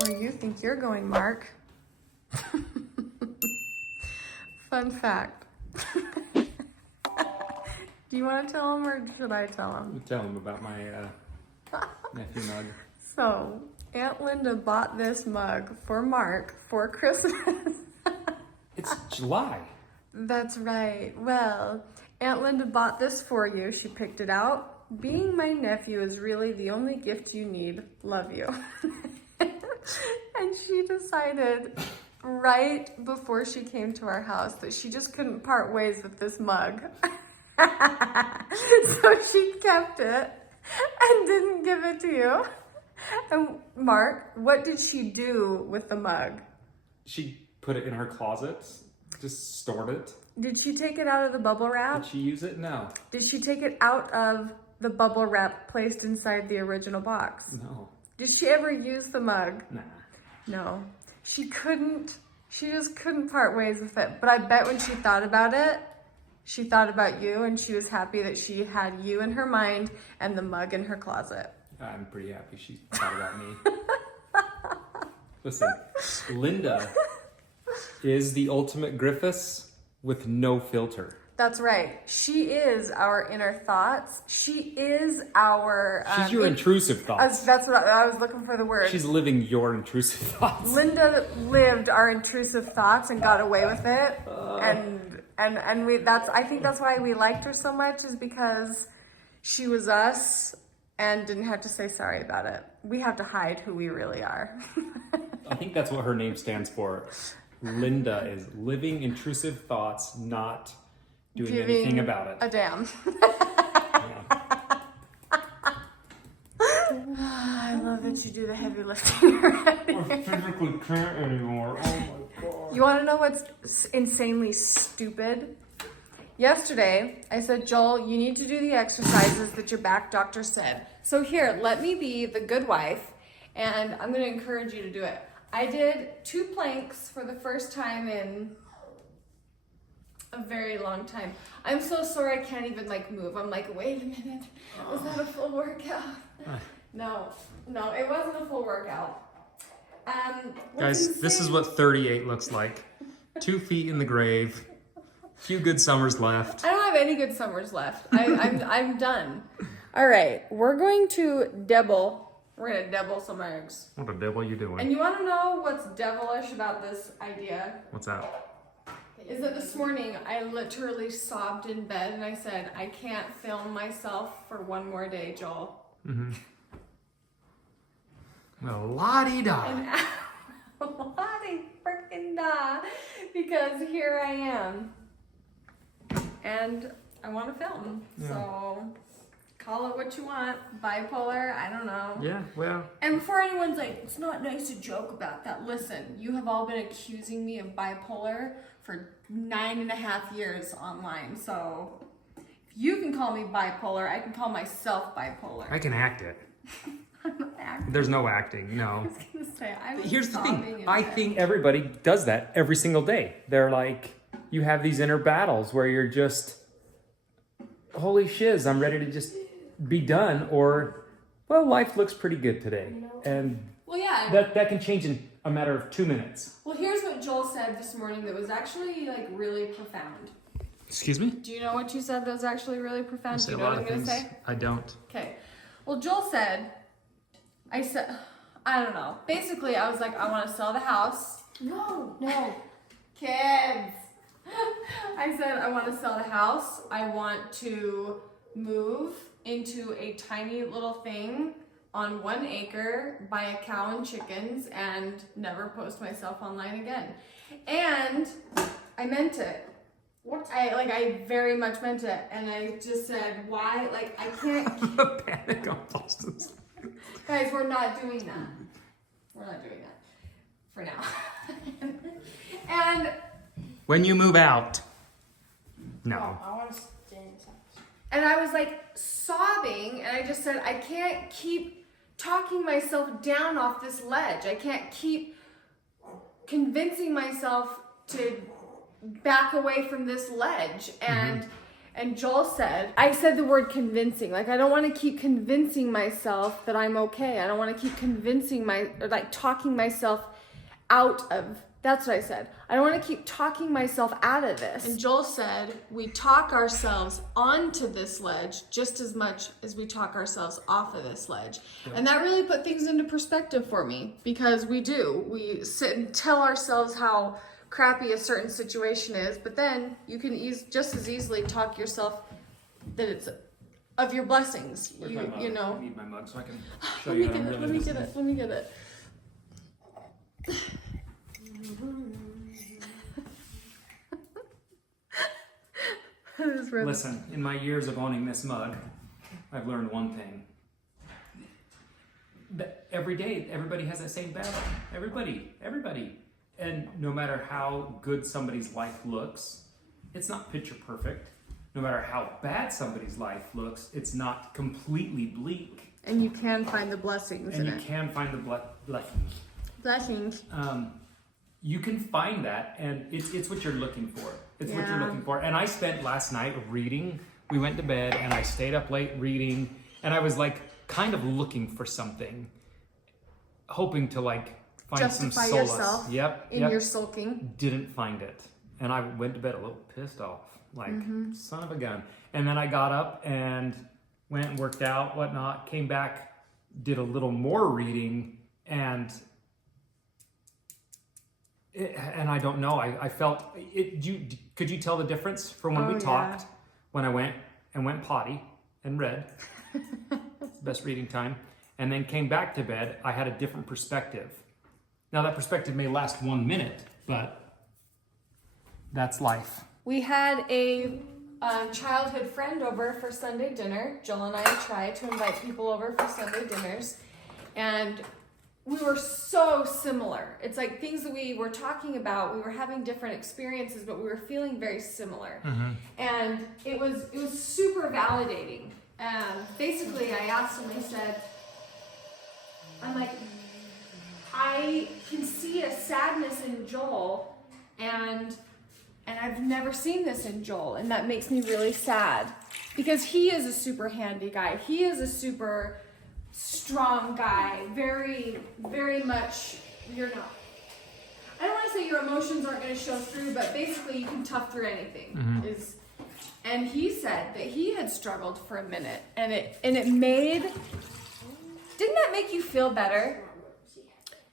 Where you think you're going, Mark. Fun fact. Do you want to tell him or should I tell him? Tell him about my nephew mug. So, Aunt Linda bought this mug for Mark for Christmas. It's July. That's right. Well, Aunt Linda bought this for you. She picked it out. Being my nephew is really the only gift you need. Love you. And she decided right before she came to our house that she just couldn't part ways with this mug. So she kept it and didn't give it to you. And Mark, what did she do with the mug? She put it in her closet, just stored it. Did she take it out of the bubble wrap? Did she use it? No. Did she take it out of the bubble wrap placed inside the original box? No. Did she ever use the mug? Nah. No. She couldn't. She just couldn't part ways with it. But I bet when she thought about it, she thought about you, and she was happy that she had you in her mind and the mug in her closet. I'm pretty happy she thought about me. Listen, Linda is the ultimate Griffiths with no filter. That's right. She is our inner thoughts. She is our... She's your intrusive thoughts. That's what I was looking for the word. She's living your intrusive thoughts. Linda lived our intrusive thoughts and got away with it. And we I think that's why we liked her so much, is because she was us and didn't have to say sorry about it. We have to hide who we really are. I think that's what her name stands for. Linda is living intrusive thoughts, not doing anything about it. A damn. Yeah. I love that you do the heavy lifting already. I physically can't anymore. Oh my god. You want to know what's insanely stupid? Yesterday, I said, Joel, you need to do the exercises that your back doctor said. So here, let me be the good wife, and I'm going to encourage you to do it. I did 2 planks for the first time in a very long time. I'm so sore I can't even move. I'm like, wait a minute, was that a full workout? No, it wasn't a full workout. Guys, this is what 38 looks like. 2 feet in the grave. Few good summers left. I don't have any good summers left. I'm done. All right, we're going to debble. We're gonna debble some eggs. What the devil are you doing? And you want to know what's devilish about this idea? What's that? Is that this morning I literally sobbed in bed and I said, I can't film myself for one more day, Joel. Mm-hmm. Well, la-di-da. And la-di frickin' da, because here I am. And I want to film. Yeah. So call it what you want. Bipolar, I don't know. Yeah, well. And before anyone's like, it's not nice to joke about that. Listen, you have all been accusing me of bipolar for 9.5 years online. So if you can call me bipolar, I can call myself bipolar. I can act it. I'm not acting. There's no acting, no. I was gonna say, I was Here's the sobbing thing. in I bed. think everybody does that every single day. They're like, you have these inner battles where you're just, holy shiz, I'm ready to just be done, or, well, life looks pretty good today. And well, yeah. that can change in a matter of 2 minutes. Well, here's what Joel said this morning that was actually really profound. Excuse me? Do you know what you said that was actually really profound? Do you know a what lot I'm of gonna things. say? I don't. Okay. Well, Joel said, I don't know. Basically, I was like, I want to sell the house. No, kids. I said, I want to sell the house. I want to move into a tiny little thing on 1 acre, buy a cow and chickens, and never post myself online again. And I meant it. What? I very much meant it. And I just said, why? I can't. Panic on Boston's. Guys, we're not doing that. We're not doing that for now. And When you move out. No. I want to stay inside. and I was sobbing, and I just said, I can't keep talking myself down off this ledge. I can't keep convincing myself to back away from this ledge. And And Joel said, I said the word convincing. Like, I don't want to keep convincing myself that I'm okay. I don't want to keep talking myself out of, that's what I said. I don't want to keep talking myself out of this. And Joel said, we talk ourselves onto this ledge just as much as we talk ourselves off of this ledge. Yeah. And that really put things into perspective for me, because we do. We sit and tell ourselves how crappy a certain situation is, but then you can just as easily talk yourself that it's of your blessings. You know. I need my mug so I can show you how I'm really listening. Let me get it. Listen, in my years of owning this mug, I've learned one thing. That every day, everybody has that same battle. Everybody. And no matter how good somebody's life looks, it's not picture perfect. No matter how bad somebody's life looks, it's not completely bleak. And you can find the blessings in it. And you can find the blessings. Blessings. You can find that, and it's what you're looking for. It's what you're looking for. And I spent last night reading. We went to bed, and I stayed up late reading, and I was like kind of looking for something, hoping to like find justify some solace. Yourself in your sulking. Didn't find it, and I went to bed a little pissed off, like son of a gun. And then I got up and went and worked out, whatnot. Came back, did a little more reading, and I don't know. I felt it. Could you tell the difference from when we talked? When I went potty and read, best reading time, and then came back to bed, I had a different perspective. Now that perspective may last 1 minute, but that's life. We had a childhood friend over for Sunday dinner. Joel and I try to invite people over for Sunday dinners, and we were so similar. It's like things that we were talking about, we were having different experiences, but we were feeling very similar. And it was super validating. Basically, I asked him, I said, I'm like, I can see a sadness in Joel, and I've never seen this in Joel, and that makes me really sad, because he is a super handy guy. He is a super strong guy, very, very much. You're not. I don't want to say your emotions aren't going to show through, but basically you can tough through anything. And he said that he had struggled for a minute, and it made. Didn't that make you feel better?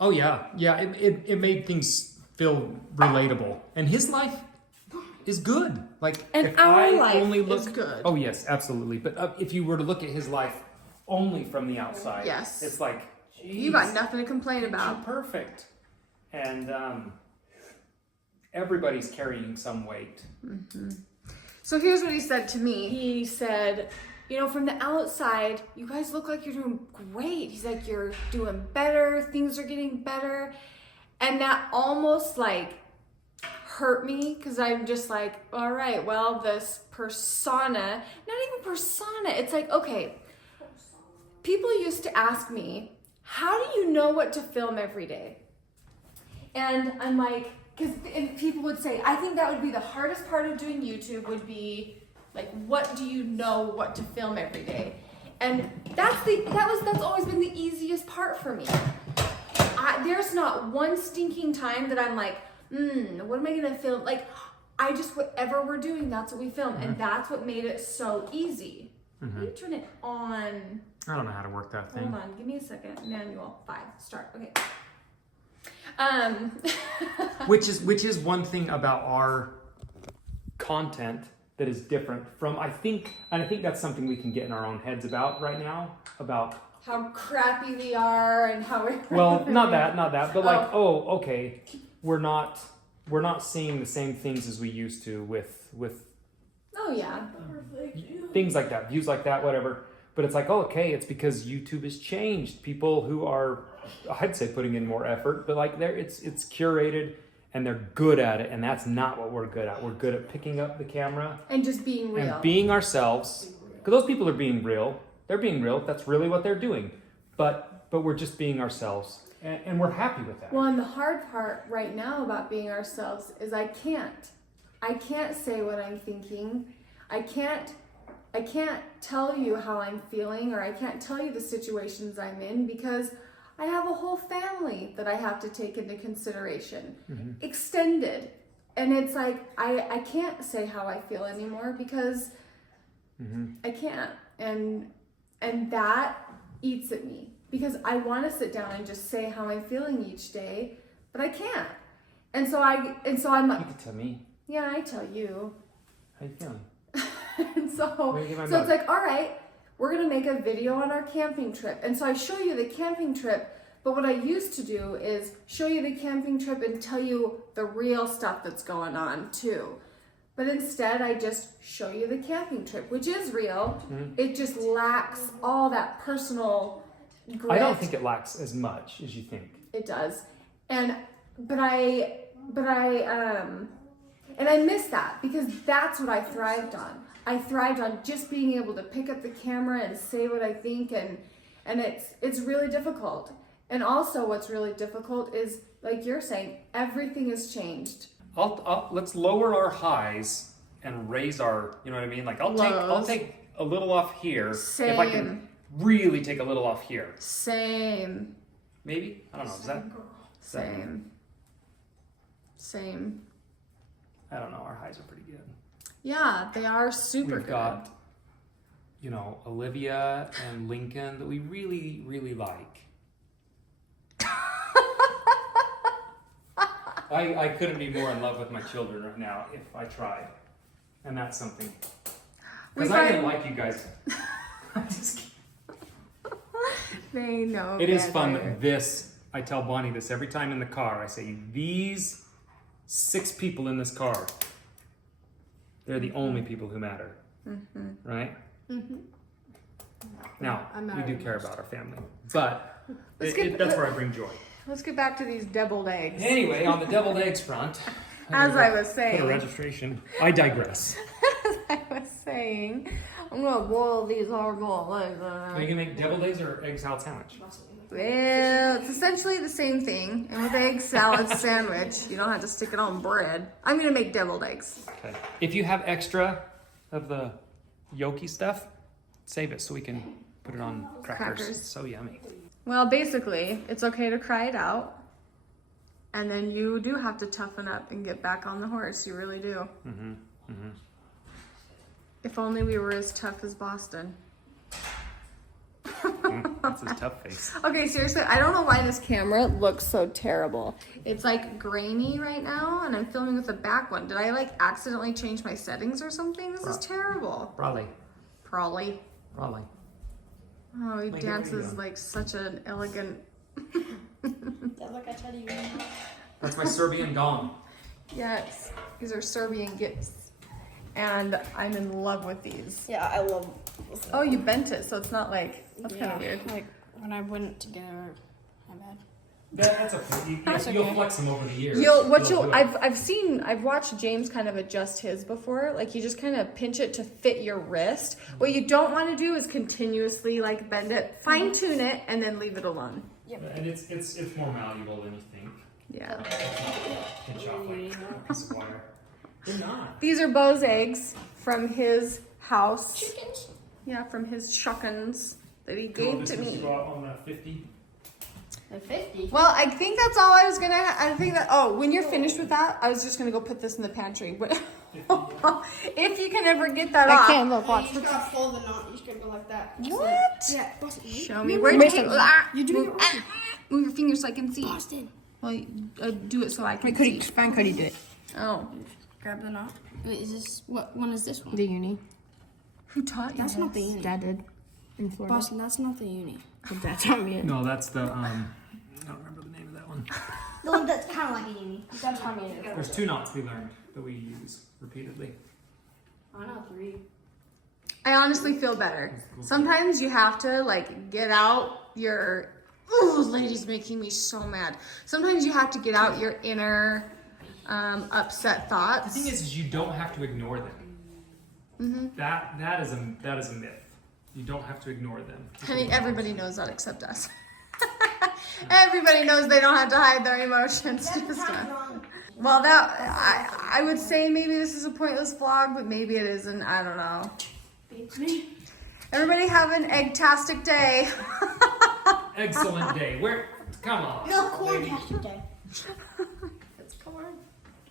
Oh yeah. It made things feel relatable, and his life is good. Like, and if our I life only look, is good. Oh yes, absolutely. But if you were to look at his life only from the outside, yes, it's like, geez, you got nothing to complain about. You're perfect, and everybody's carrying some weight. So here's what he said to me. He said, you know, from the outside, you guys look like you're doing great. He's like, you're doing better. Things are getting better. And that almost like hurt me, because I'm just like, all right, well, this persona, not even persona. It's like, okay, people used to ask me, how do you know what to film every day? And I'm like, because people would say, I think that would be the hardest part of doing YouTube, would be like, what do you know what to film every day? And that's always been the easiest part for me. There's not one stinking time that I'm like, what am I gonna film? Like, I just, whatever we're doing, that's what we film. And that's what made it so easy. How do you turn it on? I don't know how to work that thing. Hold on, give me a second. Manual 5, start. Okay. Which is one thing about our content that is different from, I think that's something we can get in our own heads about right now, about how crappy we are and how we're well, not that, but like, okay, we're not seeing the same things as we used to with oh yeah, things like that, views like that, whatever. But it's like, okay, it's because YouTube has changed. People who are, I'd say, putting in more effort, but like it's curated and they're good at it, and that's not what we're good at. We're good at picking up the camera and just being real and being ourselves. Because those people are being real. They're being real. That's really what they're doing. But we're just being ourselves, and we're happy with that. Well, and the hard part right now about being ourselves is I can't say what I'm thinking. I can't tell you how I'm feeling, or I can't tell you the situations I'm in, because I have a whole family that I have to take into consideration, extended. And it's like, I can't say how I feel anymore because I can't. And that eats at me, because I want to sit down and just say how I'm feeling each day, but I can't. And so I'm like, You can tell me. yeah, I tell you. How you feeling? And so it's like, all right, we're going to make a video on our camping trip. And so I show you the camping trip, but what I used to do is show you the camping trip and tell you the real stuff that's going on too. But instead, I just show you the camping trip, which is real. It just lacks all that personal grit. I don't think it lacks as much as you think. It does. But I miss that, because that's what I thrived on. I thrived on just being able to pick up the camera and say what I think, and it's really difficult. And also what's really difficult is, like you're saying, everything has changed. Let's lower our highs and raise our, you know what I mean? Like I'll take a little off here. Same. If I can really take a little off here. Same. Maybe? I don't know. Is that? Same. I don't know. Our highs are pretty good. Yeah, they are super We've good. got, Olivia and Lincoln that we really, really like. I couldn't be more in love with my children right now if I tried. And that's something. Because I didn't like you guys. I'm just kidding. They know. It is fun that I tell Bonnie this every time in the car. I say, these 6 people in this car, they're the only people who matter. Right? Now, we do care about our family. But that's where I bring joy. Let's get back to these deviled eggs. Anyway, on the deviled eggs front, As I was saying. put a registration. I digress. As I was saying, I'm gonna boil these hard-boiled eggs. Are you gonna make deviled eggs or egg salad sandwich? Well, it's essentially the same thing. And with egg salad sandwich, you don't have to stick it on bread. I'm gonna make deviled eggs. Okay. If you have extra of the yolky stuff, save it so we can put it on crackers. It's so yummy. Well, basically, it's okay to cry it out. And then you do have to toughen up and get back on the horse. You really do. If only we were as tough as Boston. That's his tough face. Okay, seriously, I don't know why this camera looks so terrible. It's like grainy right now, and I'm filming with the back one. Did I like accidentally change my settings or something? This is terrible. Probably. Oh, he Wait, dances like such an elegant... Look, I tell you. That's my Serbian gong. Yes, these are Serbian gifts. And I'm in love with these. Yeah, I love. Oh, you bent it, so it's not like... That's kind of weird. Like when I went to get her, my bad. That's okay. You'll flex them over the years. I've watched James kind of adjust his before. Like you just kind of pinch it to fit your wrist. What you don't want to do is continuously like bend it, fine tune it, and then leave it alone. Yep. And it's more malleable than you think. Yeah. Pinch off like a piece of wire. They're not. These are Bo's eggs from his house. Chickens. Yeah, from his chuckins that he gave to me. You bought on 50. The 50. Well, I think that's all I was gonna. I think that. Oh, when you're finished with that, I was just gonna go put this in the pantry. If you can ever get that off. I can't look. Watch. You just gotta fold the knot. You just gotta go like that. What? Yeah, Boston. Show me where to take. You're doing it wrong. Move your fingers so I can see. Boston. Well, do it so I can Cody, see. find Cody. Do it. Oh, Grab the knot. Wait, is this what one is this one? The uni. who taught you? That's not the uni. Dad did in Florida. Boston. That's not the uni. Dad taught me it. No, that's the I don't remember the name of that one. The one that's kind of like a uni. That's how many. There's 2 knots we learned that we use repeatedly. I know 3. I honestly feel better. Sometimes you have to like get out your. Ooh, lady's making me so mad. Sometimes you have to get out your inner upset The thoughts. thing is you don't have to ignore them. That is a myth. You don't have to ignore them. Honey, everybody knows that except us. Everybody knows they don't have to hide their emotions. Just Well, I would say maybe this is a pointless vlog, but maybe it isn't. I don't know. Beats me. Everybody have an egg-tastic day. Excellent day. Where? Come on. No, corn-tastic day.